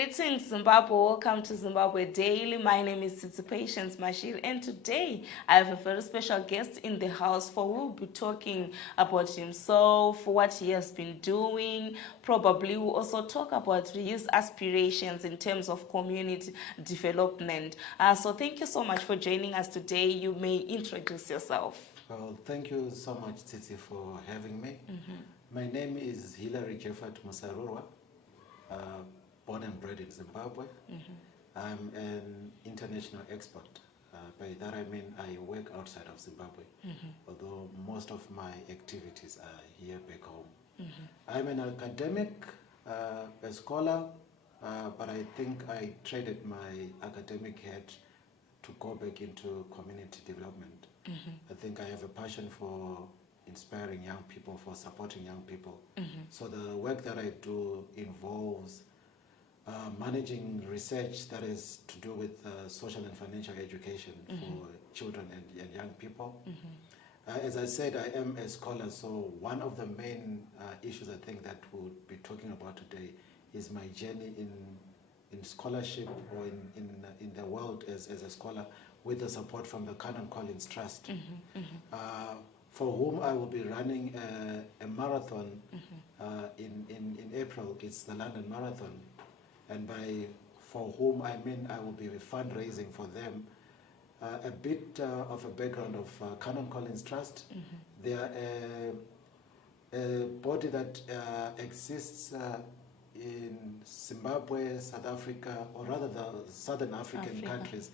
Greetings, Zimbabwe. Welcome to Zimbabwe Daily. My name is Titi Patience Mashir, and today I have a very special guest in the house for who will be talking about himself, what he has been doing. Probably we'll also talk about his aspirations in terms of community development. So thank you so much for joining us today. You may introduce yourself. Well, thank you so much, Titi, for having me. My name is Hillary Musarurwa. Born and bred in Zimbabwe. I'm an international expert. By that I mean I work outside of Zimbabwe, although most of my activities are here back home. I'm an academic, a scholar, but I think I traded my academic hat to go back into community development. I think I have a passion for inspiring young people, for supporting young people. So the work that I do involves managing research that is to do with social and financial education for children and young people. As I said, I am a scholar, so one of the main issues I think that we'll be talking about today is my journey in scholarship or in the world as a scholar, with the support from the Canon Collins Trust, for whom I will be running a marathon in April. It's the London Marathon. And for whom I mean I will be fundraising for them. A bit of a background of Canon Collins Trust. They are a body that exists in Zimbabwe, South Africa, or rather the Southern African countries.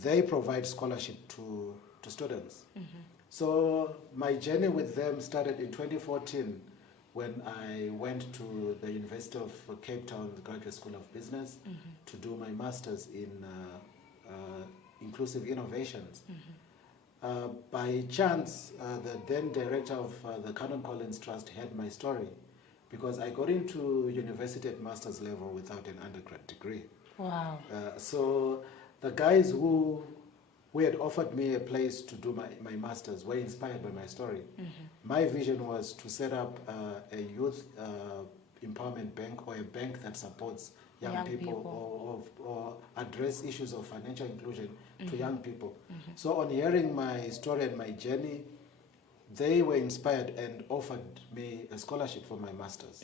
They provide scholarship to students. So my journey with them started in 2014 when I went to the University of Cape Town, the Graduate School of Business, to do my master's in inclusive innovations. By chance, the then director of the Canon Collins Trust had my story, because I got into university at master's level without an undergrad degree. Wow. So the guys who had offered me a place to do my master's were inspired by my story. My vision was to set up a youth empowerment bank, or a bank that supports young people. Or address issues of financial inclusion to young people. So on hearing my story and my journey, they were inspired and offered me a scholarship for my master's.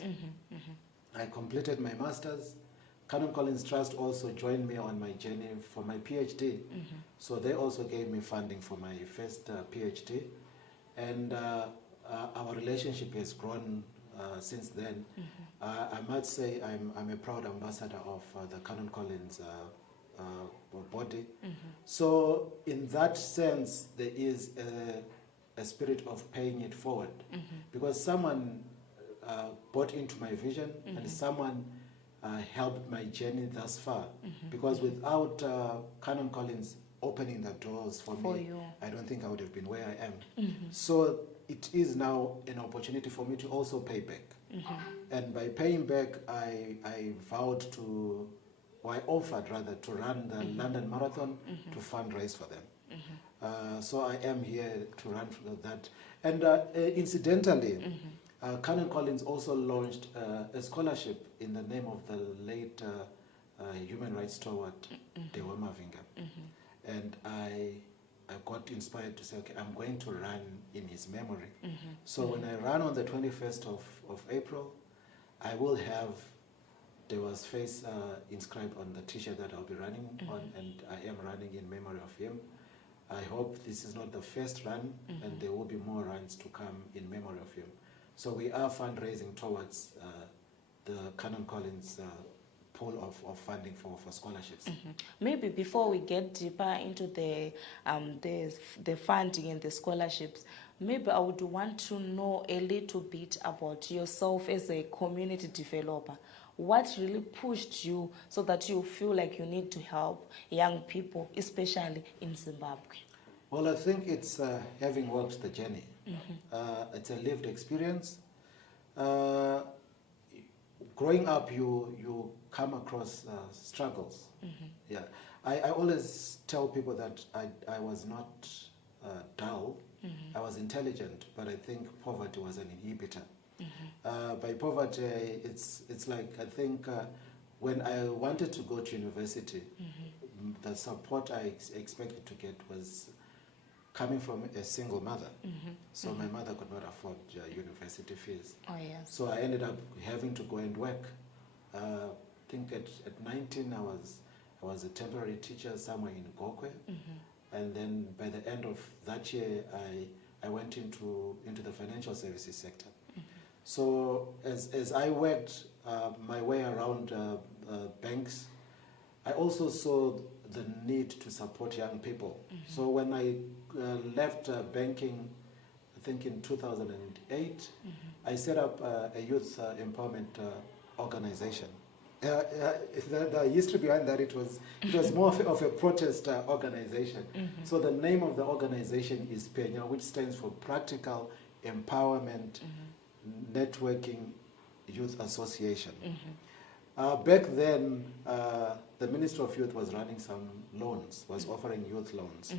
I completed my master's. Canon Collins Trust also joined me on my journey for my PhD. So they also gave me funding for my first PhD. And our relationship has grown since then. I must say I'm a proud ambassador of the Canon Collins body. So in that sense, there is a spirit of paying it forward. Because someone bought into my vision, and someone helped my journey thus far. Because without Canon Collins opening the doors for me, I don't think I would have been where I am. So it is now an opportunity for me to also pay back. And by paying back, I vowed to, or I offered rather, to run the London Marathon to fundraise for them. So I am here to run for that. And incidentally, Canon Collins also launched a scholarship in the name of the late human rights stalwart, Dewa Mavhinga. And I got inspired to say, okay, I'm going to run in his memory. So when I run on the 21st of April, I will have Dewa's face inscribed on the t-shirt that I'll be running on, and I am running in memory of him. I hope this is not the first run, and there will be more runs to come in memory of him. So we are fundraising towards the Canon Collins pool of funding for scholarships. Maybe before we get deeper into the funding and the scholarships, maybe I would want to know a little bit about yourself as a community developer. What really pushed you so that you feel like you need to help young people, especially in Zimbabwe? Well, I think it's having walked the journey. It's a lived experience. Growing up, you come across struggles. Yeah, I always tell people that I was not dull. I was intelligent, but I think poverty was an inhibitor. By poverty, it's like, I think when I wanted to go to university, the support I expected to get was coming from a single mother. So my mother could not afford university fees. Oh, yes. So I ended up having to go and work. I think at 19 I was a temporary teacher somewhere in Gokwe. And then by the end of that year, I went into the financial services sector. So as I worked my way around banks, I also saw the need to support young people. So when I left banking, I think in 2008, I set up a youth empowerment organization. The history behind that, it was more of a protest organization. So the name of the organization is PENYA, which stands for Practical Empowerment Networking Youth Association. Back then, the Ministry of Youth was running some loans, was offering youth loans.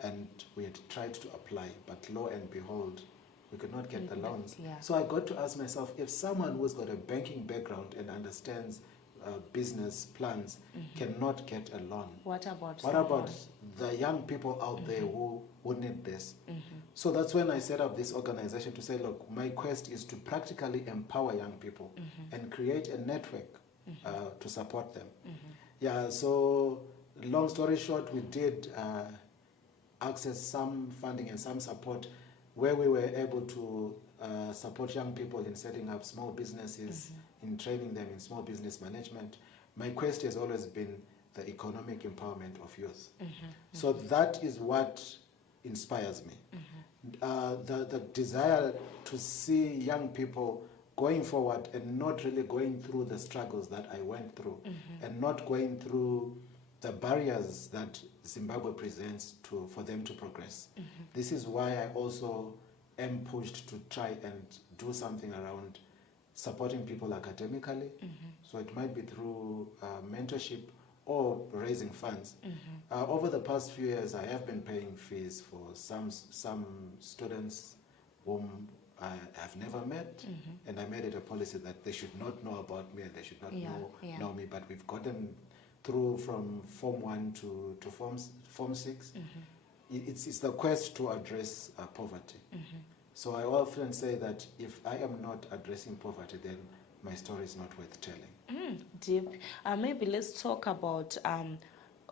And we had tried to apply, but lo and behold, we could not get the loans. Yeah. So I got to ask myself, if someone who's got a banking background and understands business plans cannot get a loan, what about the young people out there who need this? So that's when I set up this organization to say, look, my quest is to practically empower young people and create a network to support them. Yeah, so long story short, we did access some funding and some support where we were able to support young people in setting up small businesses, in training them in small business management. My quest has always been the economic empowerment of youth. So that is what inspires me. The desire to see young people going forward and not really going through the struggles that I went through, and not going through the barriers that Zimbabwe presents for them to progress. This is why I also am pushed to try and do something around supporting people academically. So it might be through mentorship or raising funds. Over the past few years, I have been paying fees for some students whom I have never met, and I made it a policy that they should not know about me and they should not know me, but we've gotten through from Form 1 to Form 6. It's the quest to address poverty. So I often say that if I am not addressing poverty, then my story is not worth telling. Deep. Maybe let's talk about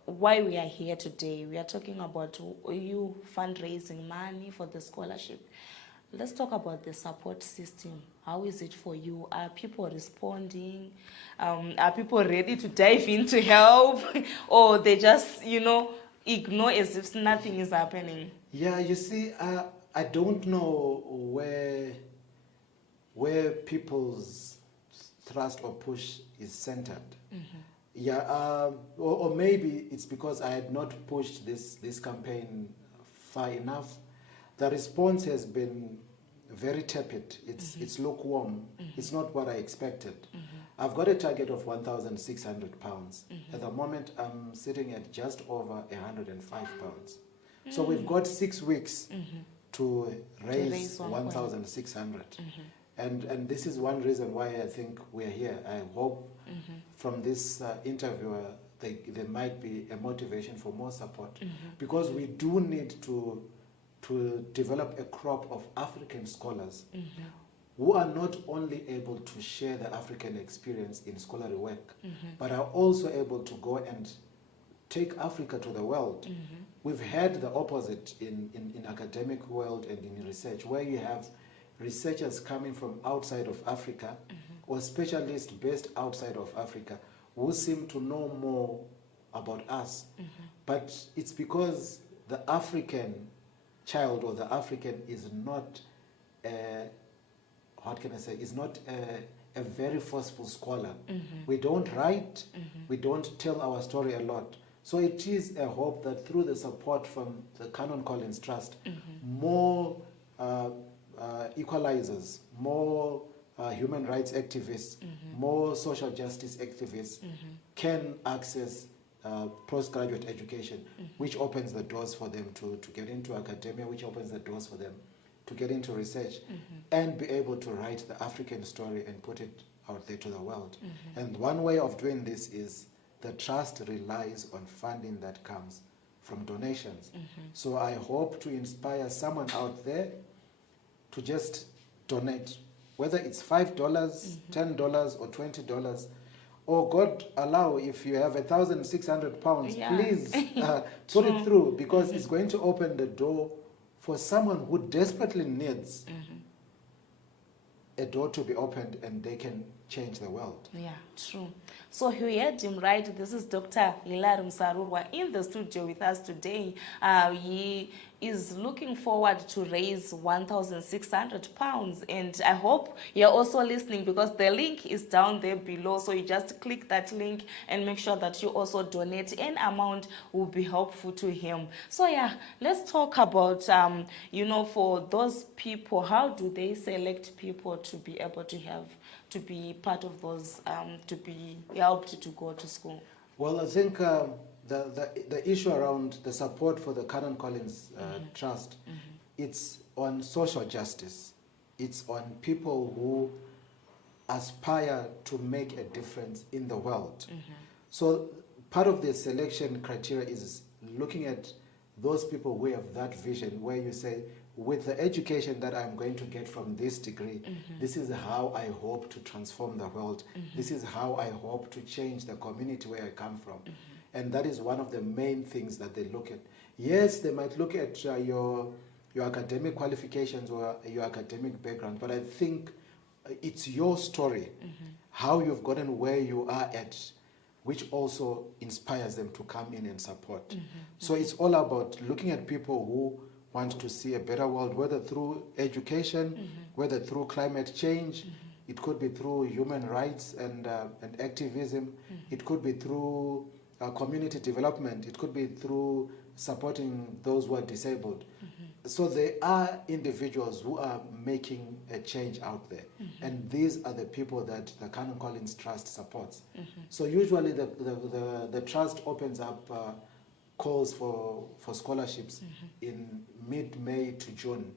why we are here today. We are talking about you fundraising money for the scholarship. Let's talk about the support system. How is it for you? Are people responding? Are people ready to dive in to help? Or they just, ignore as if nothing is happening? Yeah, you see, I don't know where people's thrust or push is centered. Yeah, or maybe it's because I had not pushed this campaign far enough. The response has been very tepid. It's lukewarm. It's not what I expected. I've got a target of £1,600. At the moment, I'm sitting at just over £105. So we've got 6 weeks to raise 1,600. And this is one reason why I think we're here. I hope from this interview there might be a motivation for more support, because we do need to develop a crop of African scholars who are not only able to share the African experience in scholarly work, but are also able to go and take Africa to the world. We've had the opposite in academic world and in research, where you have researchers coming from outside of Africa or specialists based outside of Africa who seem to know more about us. But it's because the African child or the African is not, what can I say, is not a very forceful scholar. We don't write, we don't tell our story a lot. So it is a hope that through the support from the Canon Collins Trust, more equalizers, more human rights activists, more social justice activists can access postgraduate education, which opens the doors for them to get into academia, which opens the doors for them to get into research and be able to write the African story and put it out there to the world. And one way of doing this is the trust relies on funding that comes from donations. So I hope to inspire someone out there to just donate, whether it's $5, $10, or $20, or God allow, if you have 1,600 pounds, please put it through, because it's going to open the door for someone who desperately needs a door to be opened, and they can change the world. Yeah, true. So you heard him right. This is Dr. Hillary Musarurwa in the studio with us today. He is looking forward to raise 1,600 pounds, and I hope you're also listening, because the link is down there below. So you just click that link and make sure that you also donate. Any amount will be helpful to him. So yeah, let's talk about for those people, how do they select people to be able to have to be part of those, to be helped to go to school? Well, I think the issue around the support for the Canon Collins Trust, it's on social justice. It's on people who aspire to make a difference in the world. So part of the selection criteria is looking at those people who have that vision, where you say, with the education that I'm going to get from this degree, this is how I hope to transform the world. This is how I hope to change the community where I come from. And that is one of the main things that they look at. Yes, they might look at your academic qualifications or your academic background, but I think it's your story, how you've gotten where you are at, which also inspires them to come in and support. So it's all about looking at people who want to see a better world, whether through education, whether through climate change, it could be through human rights and activism, it could be through community development, it could be through supporting those who are disabled. So there are individuals who are making a change out there, and these are the people that the Canon Collins Trust supports. So usually the trust opens up calls for scholarships in mid-May to June.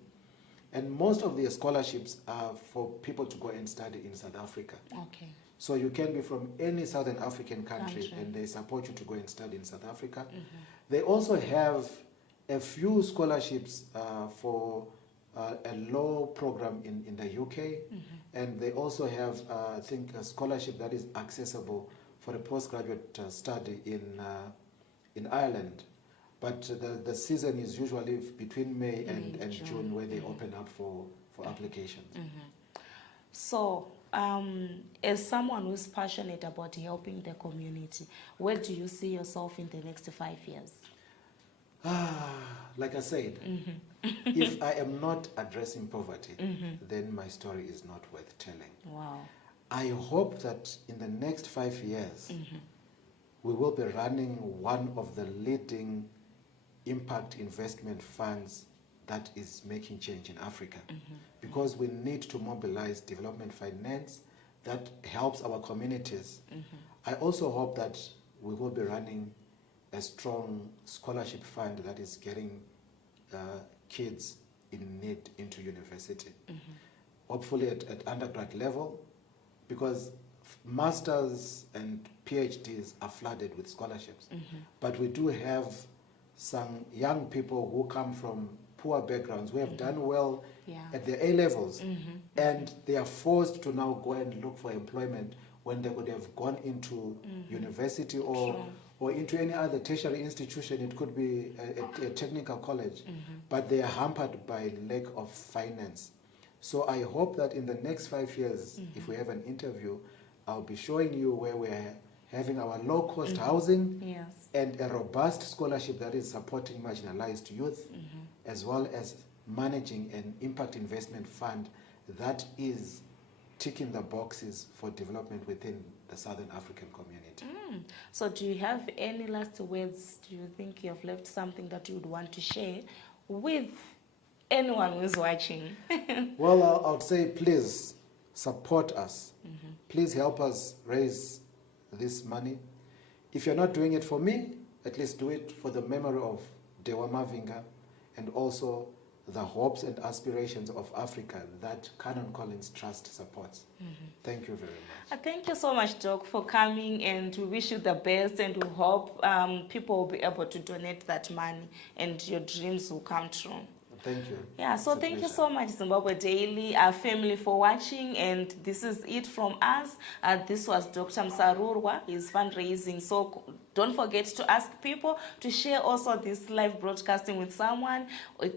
And most of the scholarships are for people to go and study in South Africa. Okay. So you can be from any Southern African country, and they support you to go and study in South Africa. They also have a few scholarships for a law program in the UK, and they also have, I think, a scholarship that is accessible for a postgraduate study in Ireland. But the season is usually between May and June, where they open up for applications. So, as someone who's passionate about helping the community, where do you see yourself in the next 5 years? Like I said, if I am not addressing poverty, then my story is not worth telling. Wow. I hope that in the next 5 years, we will be running one of the leading impact investment funds that is making change in Africa, because we need to mobilize development finance that helps our communities. I also hope that we will be running a strong scholarship fund that is getting kids in need into university, hopefully at undergrad level, because masters and PhDs are flooded with scholarships. But we do have some young people who come from poor backgrounds, who have done well at their A-levels, and they are forced to now go and look for employment when they would have gone into university or into any other tertiary institution. It could be a technical college, but they are hampered by lack of finance. So I hope that in the next 5 years, if we have an interview, I'll be showing you where we're having our low-cost housing and a robust scholarship that is supporting marginalized youth, as well as managing an impact investment fund that is ticking the boxes for development within the Southern African community. So do you have any last words? Do you think you have left something that you would want to share with anyone who is watching? Well, I would say please support us. Please help us raise this money. If you're not doing it for me, at least do it for the memory of Dewa Mavhinga, and also the hopes and aspirations of Africa that Canon Collins Trust supports. Thank you very much. Thank you so much, Doc, for coming, and we wish you the best, and we hope people will be able to donate that money and your dreams will come true. Thank you. Yeah, so thank you so much, Zimbabwe Daily, our family, for watching, and this is it from us. This was Dr. Musarurwa, his fundraising. So don't forget to ask people to share also this live broadcasting with someone.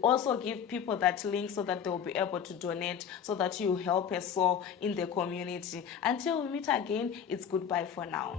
Also give people that link so that they will be able to donate, so that you help us all in the community. Until we meet again, it's goodbye for now.